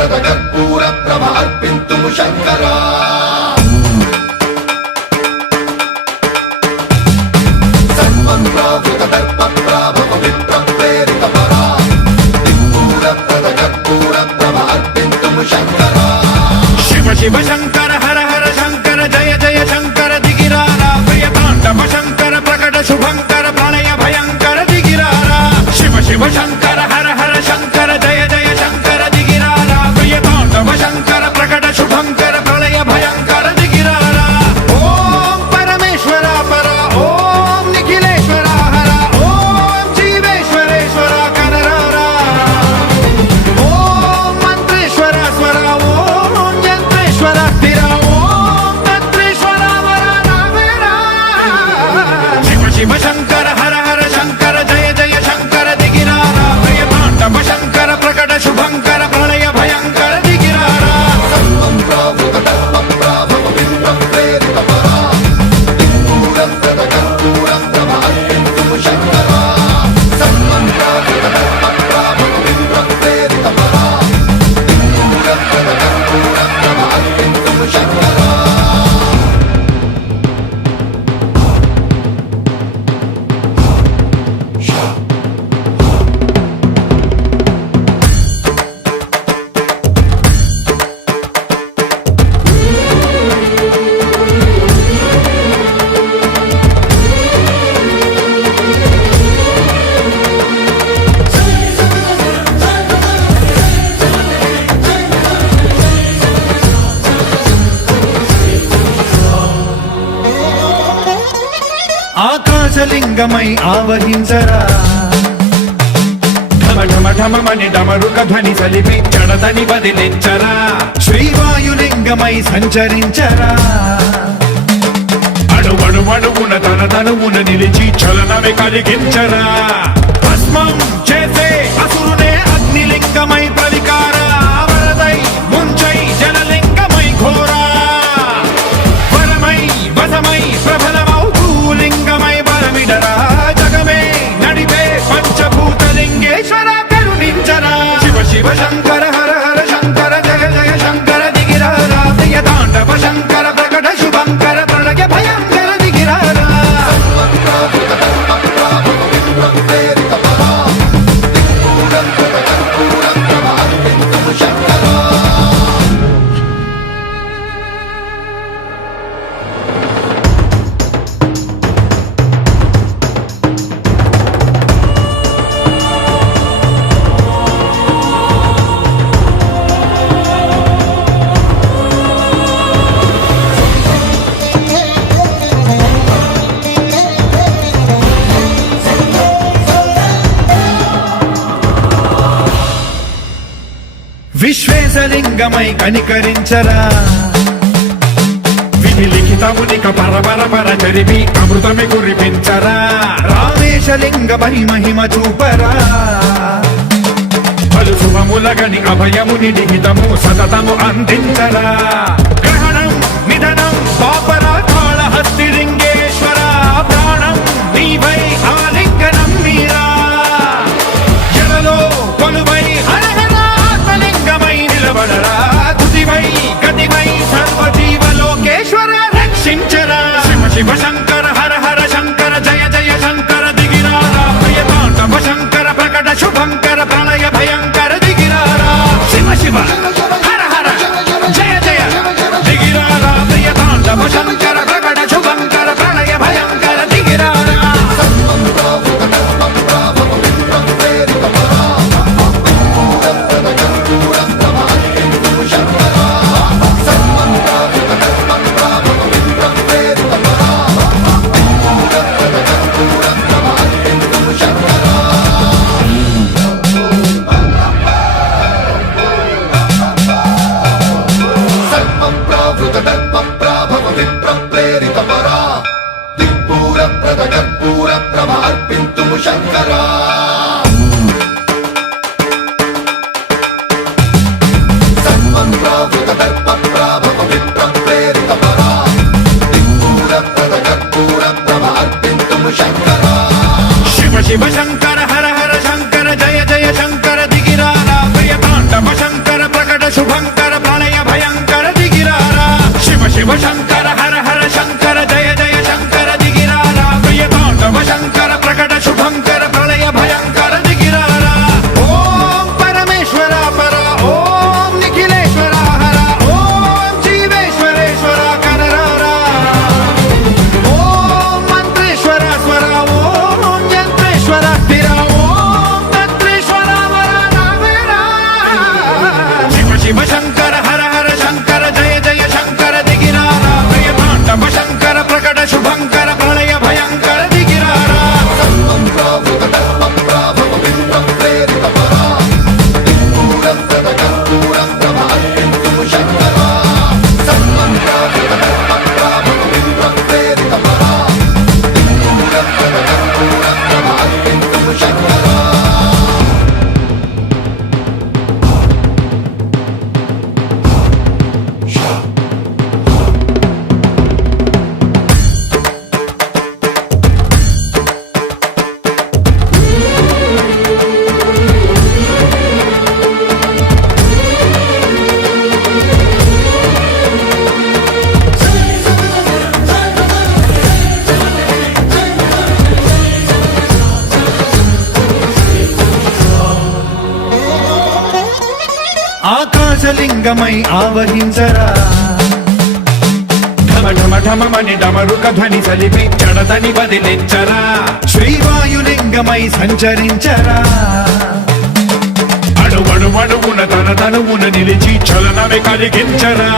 శూరప్రద కర్పూర ప్రభ అర్పింతుము శంకరా సన్మంత్రావృత దర్ప ప్రాభవ విప్ర ప్రేరిత పరా శూరప్రద కర్పూర ప్రభ అర్పింతుము శంకరా శివ శివ శంకర హర హర శంకర జయ జయ శంకర దిగిరారా ప్రియ తాండవ శంకర ప్రకట శుభంకర ప్రళయ భయంకర దిగిరారా శివ శివ శంకర హర హర శంకర జయ జయ శంకర దిగిరారా ప్రియ తాండవ శంకర ప్రకట శుభంకర ప్రళయ భయంకర దిగిరారా ఓం పరమేశ్వర పర ఓం నిఖిలేశ్వర హర ఓం జీవేశ్వరేశ్వర కనరారా ఓం మంత్రేశ్వర స్వర ఓం యంత్రేశ్వర స్థిర ఓం తంత్రేశ్వర వర నావేరా శివ శివ శంకర హర హర శంకర జయ జయ శంకర దిగిరారా ప్రియ తాండవ శంకర ప్రకట శుభంకర ప్రళయ భయంకర దిగిరారా సన్మంత్రావృత దర్ప ప్రాభవ విప్ర ప్రేరిత పరా శూరప్రద కర్పూర ప్రభ అర్పింతుము శంకరా సన్మంత్రావృత దర్ప ప్రాభవ విప్ర ప్రేరిత పరా శూరప్రద కర్పూర ప్రభ అర్పింతుము శంకరా ఆకాశలింగమై ఆవహించరా ఢమ ఢమ ఢమమని డమరుక ధ్వని సలిపి జడదని వదిలించరా శ్రీవాయులింగమై సంచరించరా అణువణువున తన తనువున నిలిచి చలనమే కలిగించరా భస్మం చేసే అసురునే అగ్నిలింగమై ప్రవికారా వరదై ముంచై జలలింగమై ఘోరా వరమై వసమై ప్రబలమౌ భూలింగమై బలమిడరా జగమే నడిపే పంచభూతలింగేశ్వర కరుణించరా శివ శివ శంకర హర హర శంకర జయ జయ శంకర దిగిరారా ప్రియ తాండవ శంకర ప్రకట శుభంకర ప్రళయ భయంకర దిగిరారా సన్మంత్రావృత దర్ప ప్రాభవ విప్ర ప్రేరిత పరా శూరప్రద కర్పూర ప్రభ అర్పింతుము శంకరా విశ్వేశలింగమై కనికరించరా విధి లిఖితమునిక పరపర పర చరిపి అమృతమి కురిపించరా రామేశలింగమై మహిమ చూపరా పలు శుభములగని అభయముని నిహితము సతతము అందించరా గ్రహణం నిధనం పాపరా కాళహస్తి లింగేశ్వర ప్రాణం నీవై ఆలింగనం మీరా జలలో కొలువై హరహర ఆత్మలింగమై నిలబడరా తుదివై గతివై సర్వజీవలోకేశ్వర రక్షించరా శివ శివ శంకర హర హర శంకర జయ జయ శంకర దిగిరారా ప్రియ తాండవ శంకర ప్రకట శుభంకర ప్రళయ భయంకర దిగిరారా శివ శివ హర హర జయ జయ దిగిరారా ప్రియ తాండవ శంకర ప్రకట శుభంకర ప్రళయ భయంకర దిగిరారా సన్మంత్రావృత దర్ప ప్రాభవ విప్ర ప్రేరిత పరా శూరప్రద కర్పూర ప్రభ అర్పింతుము శంకరా సన్మంత్రావృత దర్ప ప్రాభవ విప్ర ప్రేరిత పరా శూరప్రద కర్పూర ప్రభ అర్పింతుము శంకరా సన్మంత్రావృత దర్ప ప్రాభవ విప్ర ప్రేరిత పరా దిక్పూరప్రద కర్పూర ప్రభ అర్పింతుము శంకరా సన్మంత్రావృత దర్ప ప్రాభవ విప్ర ప్రేరిత పరా దిక్పూరప్రద కర్పూర ప్రభ అర్పింతుము శంకరా శివ శివ శంకర హర హర శంకర జయ జయ శంకర దిగిరారా ప్రియ తాండవ శంకర ప్రకట ఆకాశలింగమై ఆవహించరా ఢమ ఢమ ఢమమని డమరుక ధ్వని సలిపి జడదని బదిలించరా శ్రీవాయులింగమై సంచరించరా అణువణువున తన తనువున నిలిచి చలనమే కలిగించరా